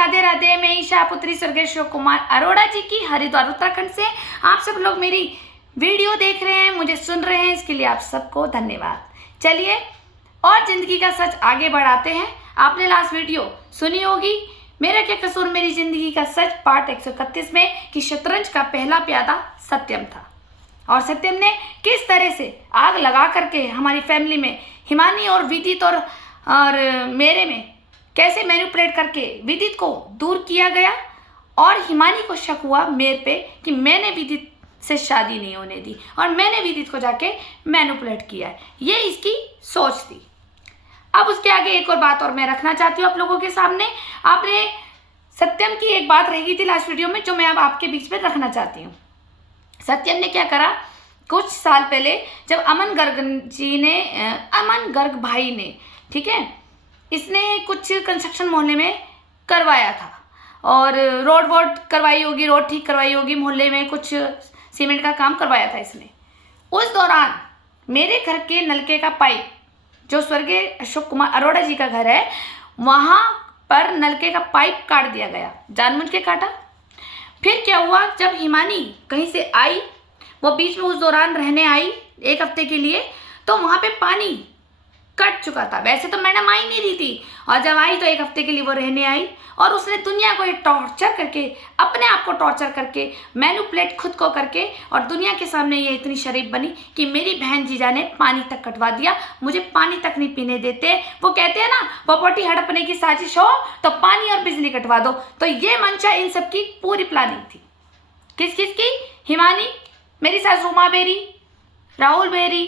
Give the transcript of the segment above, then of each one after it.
राधे राधे। मैं ईशा पुत्री स्वर्गीय अशोक कुमार अरोड़ा जी की हरिद्वार उत्तराखंड से आप सब लोग मेरी वीडियो देख रहे हैं, मुझे सुन रहे हैं, इसके लिए आप सबको धन्यवाद। चलिए और जिंदगी का सच आगे बढ़ाते हैं। आपने लास्ट वीडियो सुनी होगी, मेरा क्या कसूर मेरी जिंदगी का सच, पार्ट 131 में, कि शतरंज का पहला प्यादा सत्यम था और सत्यम ने किस तरह से आग लगा करके हमारी फैमिली में हिमानी और विदित और मेरे में कैसे मैनिपुलेट करके विदित को दूर किया गया और हिमानी को शक हुआ मेरे पे कि मैंने विदित से शादी नहीं होने दी और मैंने विदित को जाके मैनिपुलेट किया है। ये इसकी सोच थी। अब उसके आगे एक और बात और मैं रखना चाहती हूँ आप लोगों के सामने। आपने सत्यम की एक बात रह गई थी लास्ट वीडियो में, जो मैं अब आपके बीच में रखना चाहती हूँ। सत्यम ने क्या करा, कुछ साल पहले जब अमन गर्ग भाई ने, ठीक है, इसने कुछ कंस्ट्रक्शन मोहल्ले में करवाया था और रोड करवाई होगी, रोड ठीक करवाई होगी, मोहल्ले में कुछ सीमेंट का काम करवाया था इसने। उस दौरान मेरे घर के नलके का पाइप, जो स्वर्गीय अशोक कुमार अरोड़ा जी का घर है, वहाँ पर नलके का पाइप काट दिया गया, जानबूझ के काटा। फिर क्या हुआ, जब हिमानी कहीं से आई, वो बीच में उस दौरान रहने आई 1 हफ्ते के लिए, तो वहाँ पे पानी कट चुका था। वैसे तो मैडम आई नहीं रही थी और जब आई तो 1 हफ्ते के लिए वो रहने आई और उसने दुनिया को ये टॉर्चर करके, अपने आप को टॉर्चर करके, मैनिपुलेट खुद को करके, और दुनिया के सामने ये इतनी शरीफ बनी कि मेरी बहन जीजा ने पानी तक कटवा दिया, मुझे पानी तक नहीं पीने देते। वो कहते हैं ना, प्रॉपर्टी हड़पने की साजिश हो तो पानी और बिजली कटवा दो। तो ये मंशा इन सब की पूरी प्लानिंग थी। किस किस की? हिमानी, मेरी सास रूमा बेरी, राहुल बेरी,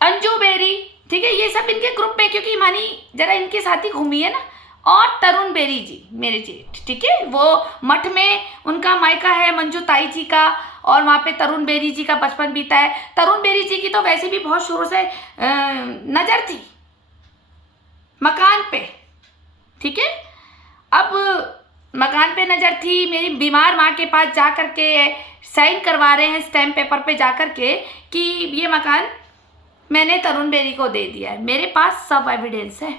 अंजू बेरी, ठीक है, ये सब इनके ग्रुप में, क्योंकि हिमानी जरा इनके साथ ही घूमी है ना, और तरुण बेरी जी, मेरे जी, ठीक है, वो मठ में उनका मायका है, मंजू ताई जी का, और वहाँ पे तरुण बेरी जी का बचपन बीता है। तरुण बेरी जी की तो वैसे भी बहुत शुरू से नज़र थी मकान पे, ठीक है। अब मकान पे नज़र थी, मेरी बीमार माँ के पास जा कर के साइन करवा रहे हैं स्टैम्प पेपर पे जा कर के कि ये मकान मैंने तरुण बेरी को दे दिया है। मेरे पास सब एविडेंस है,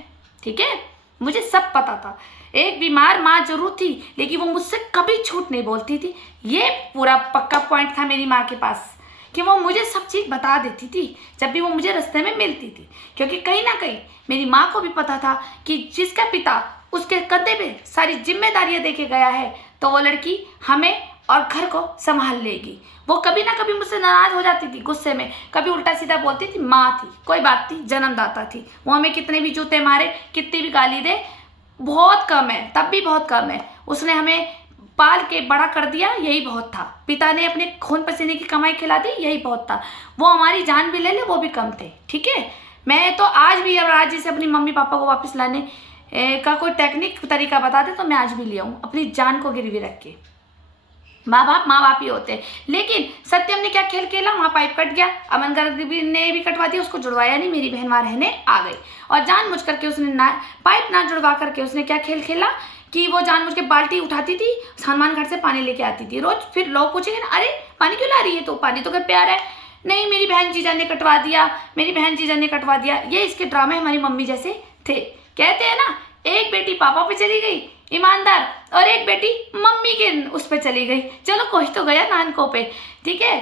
ठीक है, मुझे सब पता था। एक बीमार माँ जरूर थी, लेकिन वो मुझसे कभी झूठ नहीं बोलती थी। ये पूरा पक्का पॉइंट था मेरी माँ के पास कि वो मुझे सब चीज़ बता देती थी जब भी वो मुझे रास्ते में मिलती थी, क्योंकि कहीं ना कहीं मेरी माँ को भी पता था कि जिसका पिता उसके कंधे पे सारी जिम्मेदारियाँ दे के गया है, तो वो लड़की हमें और घर को संभाल लेगी। वो कभी ना कभी मुझसे नाराज हो जाती थी, गुस्से में कभी उल्टा सीधा बोलती थी। माँ थी, कोई बात थी, जन्मदाता थी, वो हमें कितने भी जूते मारे, कितनी भी गाली दे, बहुत कम है, तब भी बहुत कम है। उसने हमें पाल के बड़ा कर दिया, यही बहुत था। पिता ने अपने खून पसीने की कमाई खिला दी, यही बहुत था। वो हमारी जान भी ले ले, वो भी कम थे, ठीक है। मैं तो आज भी, अब आज जैसे अपनी मम्मी पापा को वापस लाने का कोई टेक्निक तरीका बता दे तो मैं आज भी ले आऊँ, अपनी जान को गिरवी रख के। माँ बाप ही होते हैं। लेकिन सत्यम ने क्या खेल खेला, वहाँ पाइप कट गया, अमन गर्ग ने भी कटवा दिया, उसको जुड़वाया नहीं, मेरी बहन वहाँ रहने आ गई और जानबूझ करके उसने पाइप ना जुड़वा करके उसने क्या खेल खेला कि वो जानबूझ के बाल्टी उठाती थी, हनुमान घाट से पानी लेके आती थी रोज। फिर लोग पूछेंगे ना, अरे पानी क्यों ला रही है, तो पानी तो घर पे आ रहा है। नहीं, मेरी बहन जीजा ने कटवा दिया, मेरी बहन जीजा ने कटवा दिया। ये इसके ड्रामे हमारी मम्मी जैसे थे। कहते हैं ना, एक बेटी पापा पे चली गई ईमानदार, और एक बेटी मम्मी के उस पे चली गई, चलो कोई तो गया नानकों पे, ठीक है।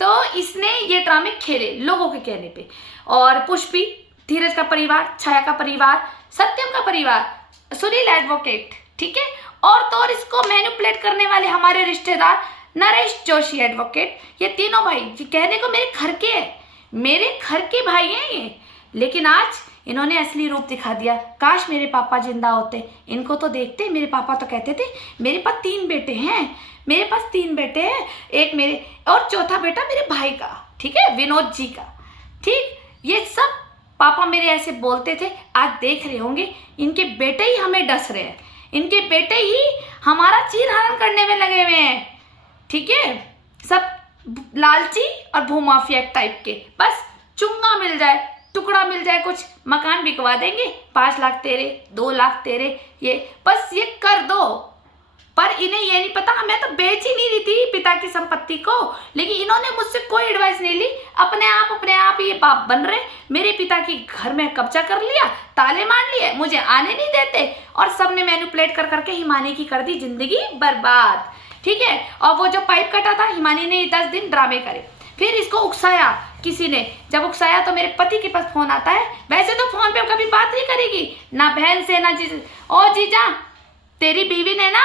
तो इसने ये ड्रामे खेले लोगों के कहने पे। और पुष्पी, धीरज का परिवार, छाया का परिवार, सत्यम का परिवार, सुनील एडवोकेट, ठीक है, और तो और इसको मैनिपुलेट करने वाले हमारे रिश्तेदार नरेश जोशी एडवोकेट, ये तीनों भाई कहने को मेरे घर के हैं, मेरे घर के भाई हैं ये। लेकिन आज इन्होंने असली रूप दिखा दिया। काश मेरे पापा जिंदा होते, इनको तो देखते। मेरे पापा तो कहते थे मेरे पास 3 बेटे हैं, मेरे पास 3 बेटे हैं, एक मेरे और चौथा बेटा मेरे भाई का, ठीक है, विनोद जी का, ठीक। ये सब पापा मेरे ऐसे बोलते थे। आज देख रहे होंगे इनके बेटे ही हमें डस रहे हैं, इनके बेटे ही हमारा चीरहरण करने में लगे हुए हैं, ठीक है। सब लालची और भूमाफिया टाइप के, बस चुंगा मिल जाए, टुकड़ा मिल जाए, कुछ मकान बिकवा देंगे, 5 लाख तेरे, 2 लाख तेरे, ये बस ये कर दो, पर इन्हें ये नहीं पता, मैं तो बेच ही नहीं रही थी पिता की संपत्ति को, लेकिन इन्होंने मुझसे कोई एडवाइस नहीं ली, अपने आप ये बाप बन रहे, मेरे पिता की घर में कब्जा कर लिया, ताले मार लिए, मुझे आने नहीं देते, और सबने मैनिपुलेट कर करके हिमानी की कर दी जिंदगी बर्बाद। ठीक है, और वो जो पाइप कटा था, हिमानी ने 10 दिन ड्रामे करे, फिर इसको उकसाया किसी ने, जब उकसाया तो मेरे पति के पास फोन आता है, वैसे तो फोन पे कभी बात नहीं करेगी ना बहन से ना जीजा, ओ जीजा तेरी बीवी ने ना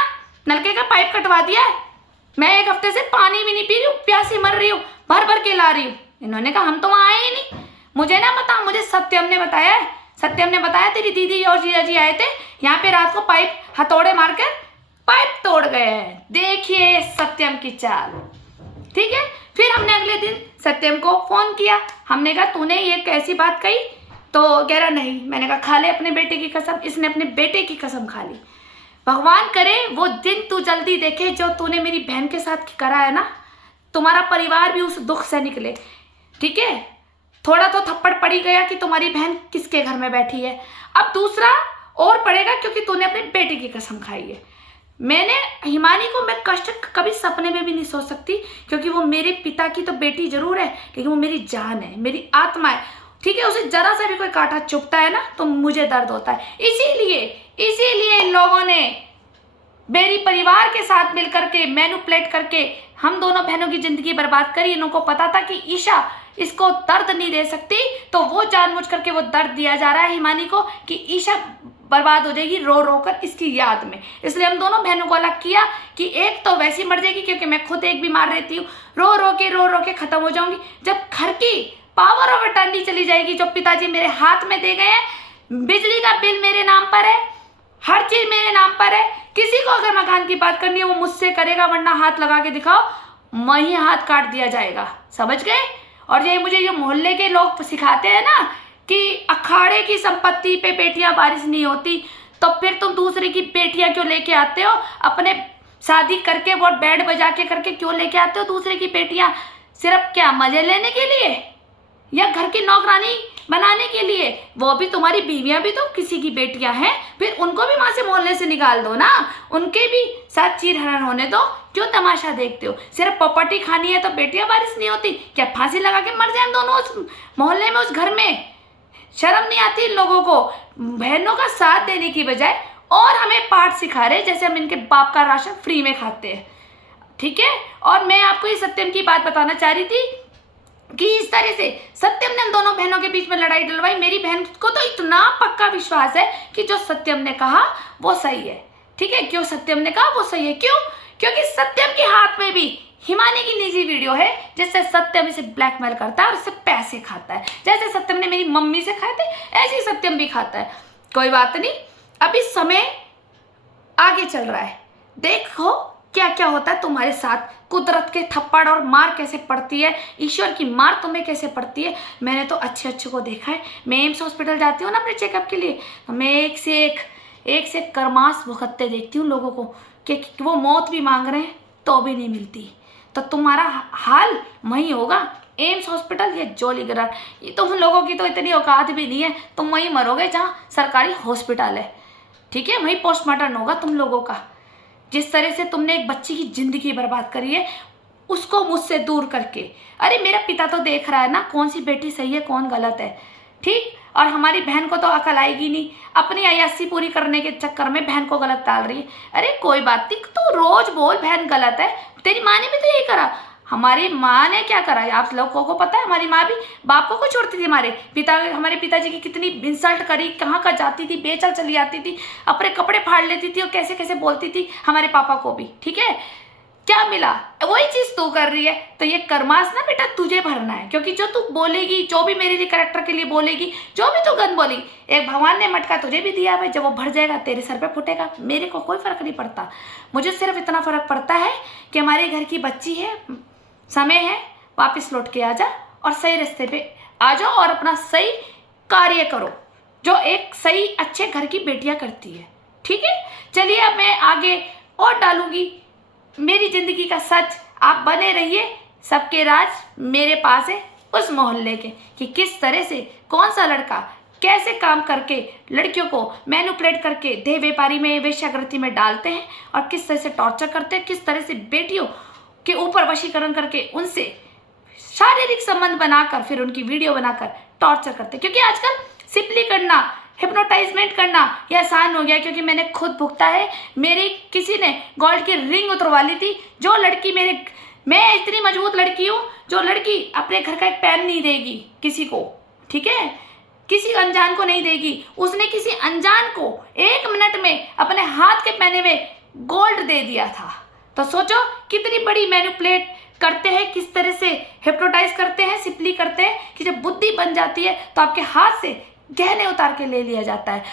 नलके का पाइप कटवा दिया है, मैं 1 हफ्ते से पानी भी नहीं पी रही हूँ, प्यासी मर रही हूँ, भर भर के ला रही हूँ। इन्होंने कहा हम तो वहाँ आए ही नहीं, मुझे ना पता, मुझे सत्यम ने बताया है, सत्यम ने बताया तेरी दीदी और जीजा जी आए थे यहाँ पे रात को, पाइप हथौड़े मारकर पाइप तोड़ गए हैं। देखिए सत्यम की चाल। ठीक है, फिर हमने अगले दिन सत्यम को फोन किया, हमने कहा तूने ये कैसी बात कही, तो कह रहा नहीं। मैंने कहा खा ले अपने बेटे की कसम। इसने अपने बेटे की कसम खा ली। भगवान करे वो दिन तू जल्दी देखे जो तूने मेरी बहन के साथ करा है ना, तुम्हारा परिवार भी उस दुख से निकले। ठीक है, थोड़ा तो थप्पड़ पड़ी गया कि तुम्हारी बहन किसके घर में बैठी है, अब दूसरा और पड़ेगा क्योंकि तूने अपने बेटे की कसम खाई है। मैंने हिमानी को मैं कष्ट कभी सपने में भी नहीं सोच सकती, क्योंकि वो मेरे पिता की तो बेटी जरूर है, लेकिन वो मेरी जान है, मेरी आत्मा है। ठीक है, उसे जरा सा भी कोई कांटा चुभता है ना तो मुझे दर्द होता है। इसीलिए इन लोगों ने मेरी परिवार के साथ मिलकर के मैनिपुलेट करके हम दोनों बहनों की जिंदगी बर्बाद करी। इनको पता था कि ईशा इसको दर्द नहीं दे सकती, तो वो जानबूझ करके वो दर्द दिया जा रहा है हिमानी को कि ईशा बर्बाद हो जाएगी रो रो कर इसकी याद में। इसलिए हम दोनों बहनों को अलग किया कि एक तो वैसी मर जाएगी, क्योंकि मैं खुद एक बीमार रहती हूँ, रो रो के खत्म हो जाऊंगी। जब घर की पावर ऑफ अटर्नी चली जाएगी, जो पिताजी मेरे हाथ में दे गए हैं, बिजली का बिल मेरे नाम पर है, हर चीज मेरे नाम पर है। किसी को अगर मकान की बात करनी है वो मुझसे करेगा, वरना हाथ लगा के दिखाओ, वहीं हाथ काट दिया जाएगा। समझ गए? और ये मुझे ये मोहल्ले के लोग सिखाते हैं ना कि अखाड़े की संपत्ति पे बेटियां वारिस नहीं होती, तो फिर तुम दूसरे की बेटियां क्यों लेके आते हो? अपने शादी करके वो बैंड बजा के करके क्यों लेके आते हो दूसरे की बेटियां? सिर्फ क्या मजे लेने के लिए या घर की नौकरानी बनाने के लिए? वो भी तुम्हारी बीवियां भी तो किसी की बेटियां हैं, फिर उनको भी वहां से मोहल्ले से निकाल दो ना, उनके भी साथ चीर हरण होने दो। क्यों तमाशा देखते हो? सिर्फ प्रॉपर्टी खानी है तो बेटियां वारिस नहीं होती? क्या फांसी लगा के मर जाए दोनों उस मोहल्ले में, उस घर में? शर्म नहीं आती इन लोगों को? बहनों का साथ देने की बजाय और हमें पाठ सिखा रहे जैसे हम इनके बाप का राशन फ्री में खाते हैं। ठीक है, और मैं आपको ये सत्यम की बात बताना चाह रही थी कि इस तरह से सत्यम ने हम दोनों बहनों के बीच में लड़ाई डलवाई। मेरी बहन को तो इतना पक्का विश्वास है कि जो सत्यम ने कहा वो सही है। ठीक है, क्यों सत्यम ने कहा वो सही है? क्यों? क्योंकि सत्यम के हाथ में भी हिमानी की निजी वीडियो है जिससे सत्यम इसे ब्लैकमेल करता है और उससे पैसे खाता है। जैसे सत्यम ने मेरी मम्मी से खाए थे, ऐसे ही सत्यम भी खाता है। कोई बात नहीं, अभी समय आगे चल रहा है, देखो क्या क्या होता है तुम्हारे साथ। कुदरत के थप्पड़ और मार कैसे पड़ती है, ईश्वर की मार तुम्हें कैसे पड़ती है। मैंने तो अच्छे को देखा है। मैं एम्स हॉस्पिटल जाती हूँ ना अपने चेकअप के लिए, तो मैं एक से एक कर्मास भुगतते देखती हूँ लोगों को कि वो मौत भी मांग रहे हैं तो भी नहीं मिलती। तो तुम्हारा हाल वही होगा, एम्स हॉस्पिटल या जॉलीग्रांट। ये तुम लोगों की तो इतनी औकात भी नहीं है, तुम वहीं मरोगे जहाँ सरकारी हॉस्पिटल है। ठीक है, वहीं पोस्टमार्टम होगा तुम लोगों का। जिस तरह से तुमने एक बच्ची की जिंदगी बर्बाद करी है उसको मुझसे दूर करके। अरे मेरा पिता तो देख रहा है ना कौन सी बेटी सही है कौन गलत है। ठीक, और हमारी बहन को तो अकल आएगी नहीं, अपनी अय्यासी पूरी करने के चक्कर में बहन को गलत डाल रही है। अरे कोई बात नहीं, तू रोज बोल बहन गलत है, तेरी माँ ने भी तो यही करा। हमारी माँ ने क्या करा है आप लोगों को पता है? हमारी माँ भी बाप को छोड़ती थी। हमारे पिताजी की कितनी इंसल्ट करी, कहाँ का जाती थी, बेचल चली जाती थी, अपने कपड़े फाड़ लेती थी और कैसे कैसे बोलती थी हमारे पापा को भी। ठीक है, क्या मिला? वही चीज तू कर रही है। तो ये कर्मास ना बेटा तुझे भरना है, क्योंकि जो तू बोलेगी, जो भी मेरे लिए कैरेक्टर के लिए बोलेगी, जो भी तू गंद बोली, एक भगवान ने मटका तुझे भी दिया है, जब वो भर जाएगा तेरे सर पे फूटेगा। मेरे को कोई फर्क नहीं पड़ता, मुझे सिर्फ इतना फर्क पड़ता है कि हमारे घर की बच्ची है, समय है, वापस लौट के आ जा और सही रास्ते पे आ जाओ और अपना सही कार्य करो जो एक सही अच्छे घर की बेटियां करती है। ठीक है, चलिए अब मैं आगे और डालूंगी मेरी जिंदगी का सच। आप बने रहिए, सबके राज मेरे पास है उस मोहल्ले के, कि किस तरह से कौन सा लड़का कैसे काम करके लड़कियों को मैनिपुलेट करके देह व्यापारी में, वेश्यावृत्ति में डालते हैं और किस तरह से टॉर्चर करते हैं, किस तरह से बेटियों के ऊपर वशीकरण करके उनसे शारीरिक संबंध बनाकर फिर उनकी वीडियो बनाकर टॉर्चर करते हैं। क्योंकि आजकल सिंपली करना, हिप्नोटाइजमेंट करना ये आसान हो गया, क्योंकि मैंने खुद भुगता है। मेरी किसी ने गोल्ड की रिंग उतरवा ली थी, जो लड़की मैं इतनी मजबूत लड़की हूँ, जो लड़की अपने घर का एक पैन नहीं देगी किसी को, ठीक है, किसी अनजान को नहीं देगी, उसने किसी अनजान को 1 मिनट में अपने हाथ के पहने में गोल्ड दे दिया था। तो सोचो कितनी बड़ी मैनिपुलेट करते हैं, किस तरह से हिप्नोटाइज करते हैं, सिंपली करते हैं कि जब बुद्धि बन जाती है तो आपके हाथ से गहने उतार के ले लिया जाता है।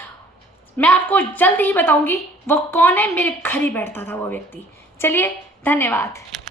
मैं आपको जल्द ही बताऊंगी वो कौन है, मेरे घर ही बैठता था वो व्यक्ति। चलिए, धन्यवाद।